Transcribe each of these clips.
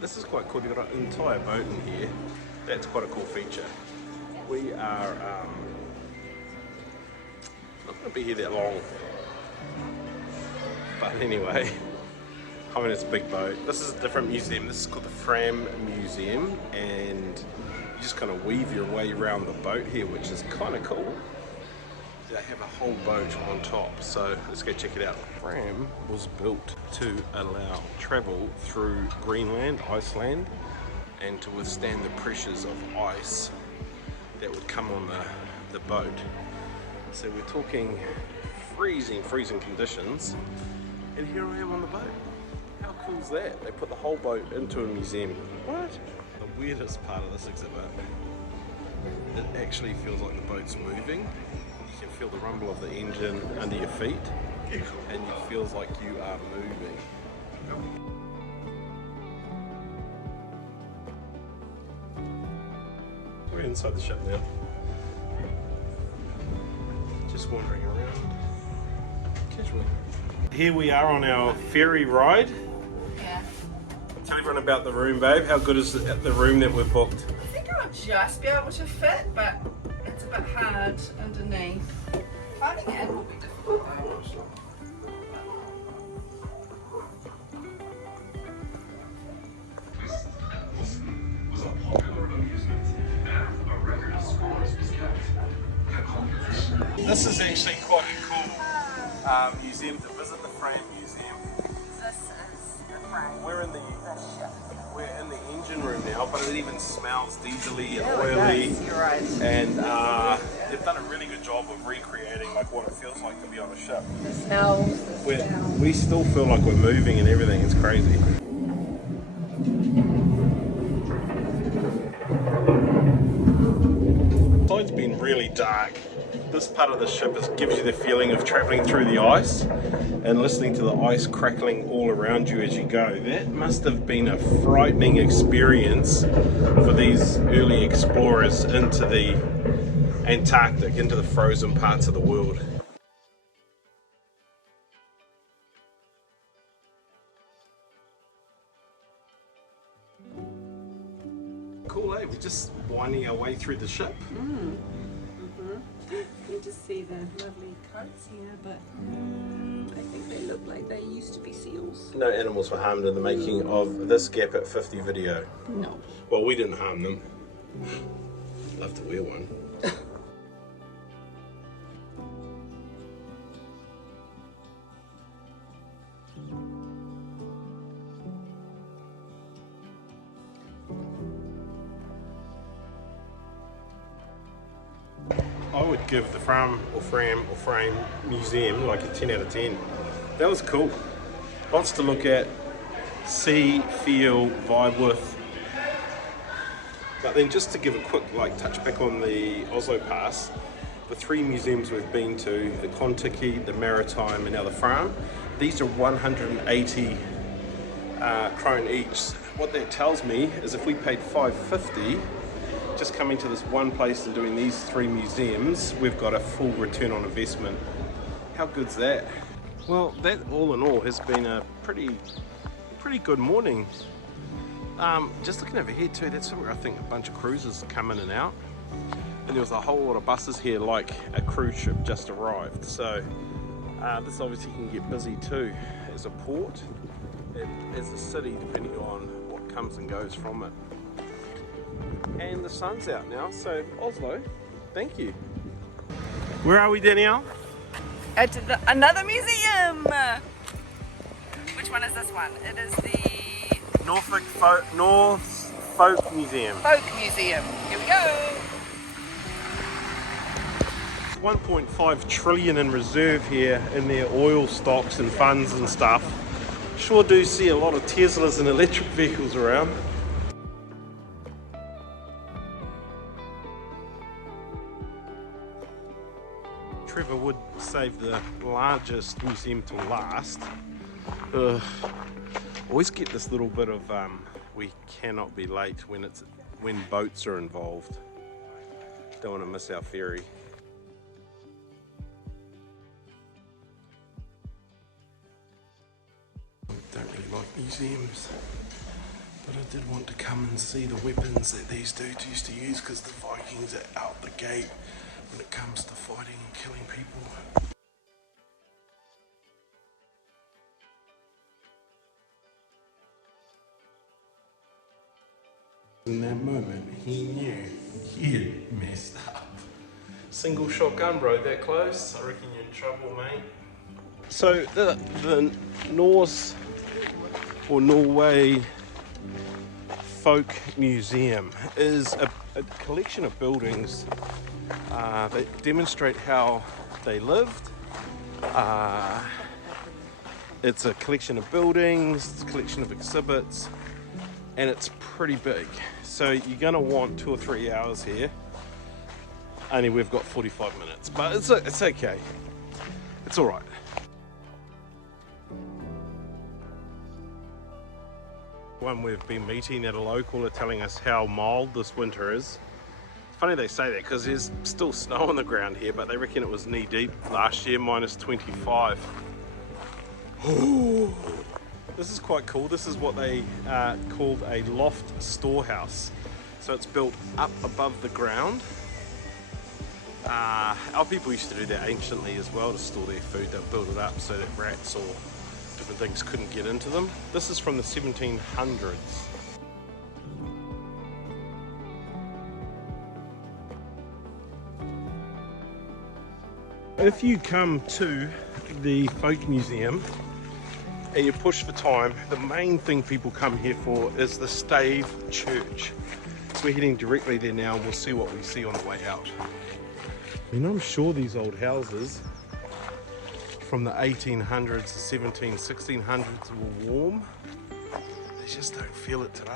this is quite cool. You've got an entire boat in here. That's quite a cool feature. We are not going to be here that long. But anyway, I mean, it's a big boat. This is a different museum. This is called the Fram Museum, and you just kind of weave your way around the boat here, which is kind of cool. They have a whole boat on top, so let's go check it out. Fram was built to allow travel through Greenland, Iceland, and to withstand the pressures of ice that would come on the boat. So we're talking freezing conditions, and here I am on the boat. How cool is that? They put the whole boat into a museum. What? The weirdest part of this exhibit, it actually feels like the boat's moving. You can feel the rumble of the engine under your feet, and it feels like you are moving. We're inside the ship now. Just wandering around casually. Here we are on our ferry ride. Yeah. Tell everyone about the room, babe. How good is the room that we've booked? I think I'll just be able to fit, but it's a bit hard underneath. Finding it will be difficult though. This is actually quite a cool museum to visit, the Fram Museum. This is the frame. We're in the ship. We're in the engine room now, but it even smells diesely and Yeah, oily. it does. You're right. And they've done a really good job of recreating like what it feels like to be on a ship. The smells, the sounds. We still feel like we're moving and everything. It's crazy. It's been really dark. This part of the ship gives you the feeling of travelling through the ice and listening to the ice crackling all around you as you go. That must have been a frightening experience for these early explorers into the Antarctic, into the frozen parts of the world. Cool, eh? We're just winding our way through the ship. You just see the lovely coats here, but I think they look like they used to be seals. No animals were harmed in the making of this Gap at 50 video. No. Well, we didn't harm them. Love to wear one. I would give the Fram Museum like a 10 out of 10. That was cool. Lots to look at, see, feel, vibe with. But then just to give a quick touch back on the Oslo Pass, the 3 museums we've been to, the Kontiki, the Maritime and now the Fram, these are 180 krone each. What that tells me is if we paid 550, just coming to this one place and doing these 3 museums, we've got a full return on investment. How good's that? Well, that all in all has been a pretty good morning. Just looking over here too, that's where I think a bunch of cruisers come in and out. And there was a whole lot of buses here like a cruise ship just arrived. So this obviously can get busy too as a port, as a city, depending on what comes and goes from it. And the sun's out now, so Oslo, thank you. Where are we, Danielle? At another museum! Which one is this one? It is the North Folk Museum. Folk Museum. Here we go! 1.5 trillion in reserve here in their oil stocks and funds and stuff. Sure do see a lot of Teslas and electric vehicles around. Trevor would save the largest museum to last. Always get this little bit of we cannot be late when boats are involved. Don't want to miss our ferry. Don't really like museums, But I did want to come and see the weapons that these dudes used to use, because the Vikings are out the gate when it comes to fighting and killing people. In that moment, he knew he had messed up. Single shotgun, bro, that close, I reckon you're in trouble, mate. So the Norse or Norway Folk Museum is a collection of buildings that demonstrate how they lived. It's a collection of buildings, it's a collection of exhibits, and it's pretty big. So you're gonna want 2 or 3 hours here. Only we've got 45 minutes, but it's okay. It's all right. One we've been meeting at a local are telling us how mild this winter is. It's funny they say that because there's still snow on the ground here, but they reckon it was knee deep last year, minus 25. This is quite cool. This is what they called a loft storehouse. So it's built up above the ground. Our people used to do that anciently as well to store their food. They'd build it up so that rats or different things couldn't get into them. This is from the 1700s. If you come to the Folk Museum and you push for time, the main thing people come here for is the Stave Church. So we're heading directly there now and we'll see what we see on the way out. And I'm sure these old houses from the 1800s, 1700s, 1600s were warm. They just don't feel it today.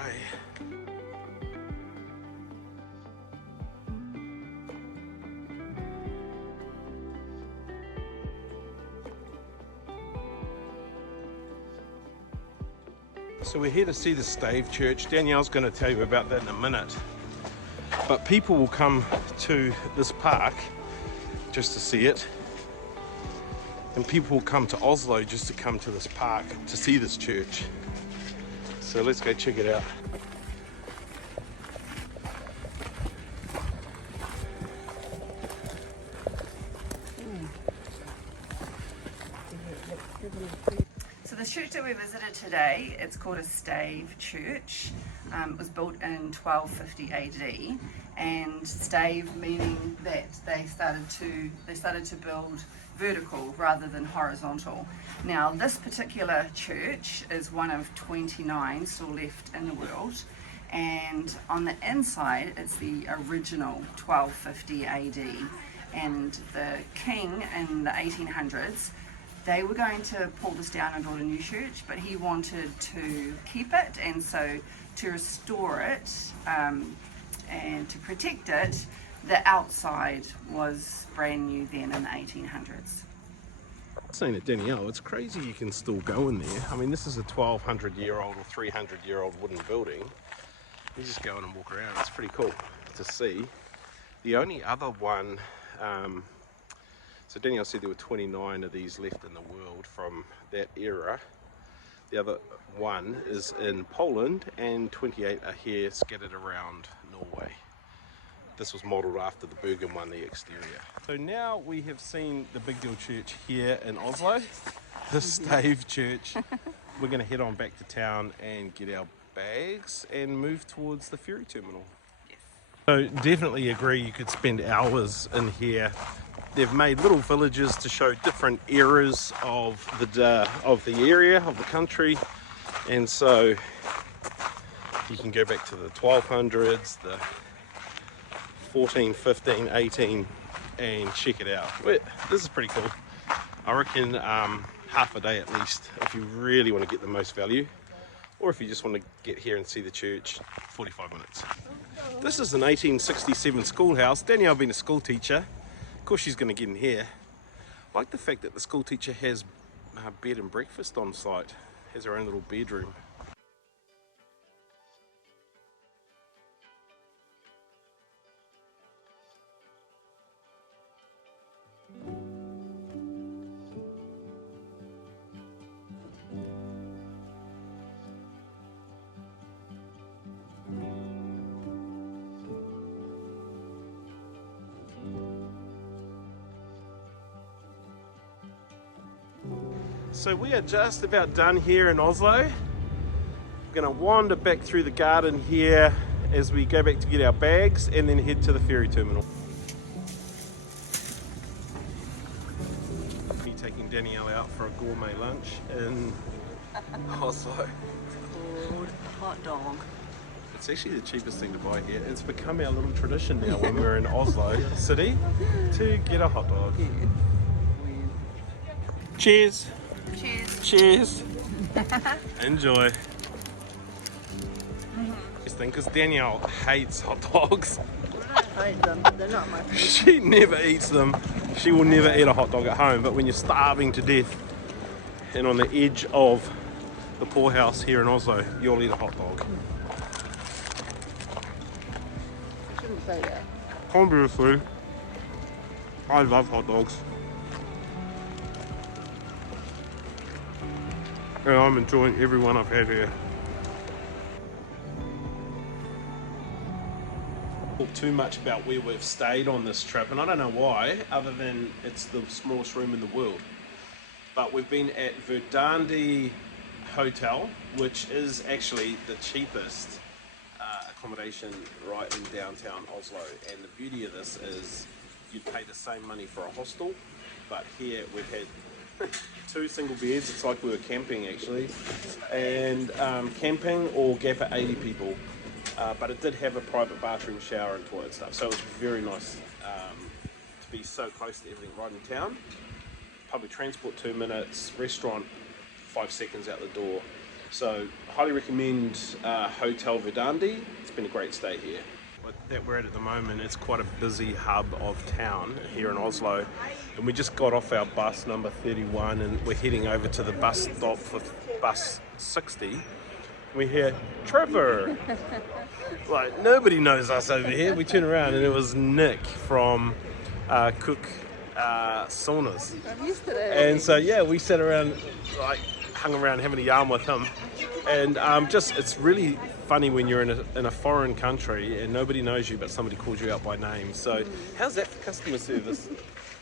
So we're here to see the Stave Church. Danielle's going to tell you about that in a minute. But people will come to this park just to see it. And people will come to Oslo just to come to this park to see this church. So let's go check it out. So the church that we visited today, it's called a Stave Church. It was built in 1250 AD, and stave meaning that they started to build vertical rather than horizontal. Now this particular church is one of 29 still left in the world, and on the inside it's the original 1250 AD, and the king in the 1800s, they were going to pull this down and build a new church, but he wanted to keep it, and so to restore it and to protect it, the outside was brand new then in the 1800s. Saying it, Danielle, it's crazy you can still go in there. I mean, this is a 1200-year-old or 300-year-old wooden building. You just go in and walk around. It's pretty cool to see. The only other one, so Danielle said there were 29 of these left in the world from that era. The other one is in Poland, and 28 are here scattered around Norway. This was modelled after the Bergen one, the exterior. So now we have seen the big deal church here in Oslo, the Stave Church. We're going to head on back to town and get our bags and move towards the ferry terminal. Yes. So definitely agree you could spend hours in here. They've made little villages to show different eras of the area, of the country, and so you can go back to the 1200s, the 14, 15, 18, and check it out. This is pretty cool. I reckon half a day at least if you really want to get the most value, or if you just want to get here and see the church, 45 minutes. This is an 1867 schoolhouse. Danielle being a school teacher, of course she's going to get in here. I like the fact that the school teacher has bed and breakfast on site, has her own little bedroom. So we are just about done here in Oslo. We're going to wander back through the garden here as we go back to get our bags and then head to the ferry terminal. Me taking Danielle out for a gourmet lunch in Oslo. Called hot dog. It's actually the cheapest thing to buy here. It's become our little tradition now when we're in Oslo city to get a hot dog. Cheers! Cheers. Cheers! Enjoy. Because Danielle hates hot dogs. I hate them. They're not my favorite. She never eats them. She will never eat a hot dog at home, but when you're starving to death and on the edge of the poorhouse here in Oslo, you'll eat a hot dog. I shouldn't say that. Obviously, I love hot dogs. And I'm enjoying every one I've had here. Talk too much about where we've stayed on this trip, and I don't know why, other than it's the smallest room in the world. But we've been at Verdandi Hotel, which is actually the cheapest accommodation right in downtown Oslo. And the beauty of this is you'd pay the same money for a hostel, but here we've had 2 single beds. It's like we were camping actually, and camping or gap at 80 people. But it did have a private bathroom, shower and toilet stuff, so it was very nice to be so close to everything right in town. Public transport 2 minutes, restaurant 5 seconds out the door. So highly recommend Hotel Verdandi. It's been a great stay here. That we're at the moment, it's quite a busy hub of town here in Oslo, and we just got off our bus number 31 and we're heading over to the bus stop for bus 60. We hear Trevor. Like, nobody knows us over here. We turn around and it was Nick from Cook Saunas. I'm used to that. And so yeah, we sat around, like hung around having a yarn with him, and it's really funny when you're in a foreign country and nobody knows you but somebody calls you out by name. So how's that for customer service?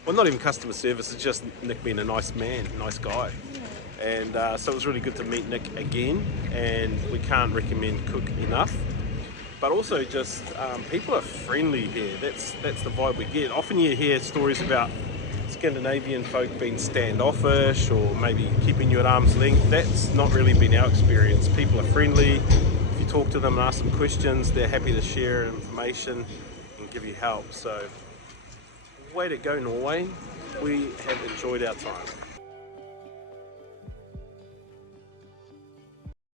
Well, not even customer service, it's just Nick being a nice man, nice guy. And so it was really good to meet Nick again, and we can't recommend Cook enough. But also just people are friendly here. That's the vibe we get. Often you hear stories about Scandinavian folk being standoffish or maybe keeping you at arm's length. That's not really been our experience. People are friendly. If you talk to them and ask them questions, they're happy to share information and give you help. So way to go, Norway. We have enjoyed our time.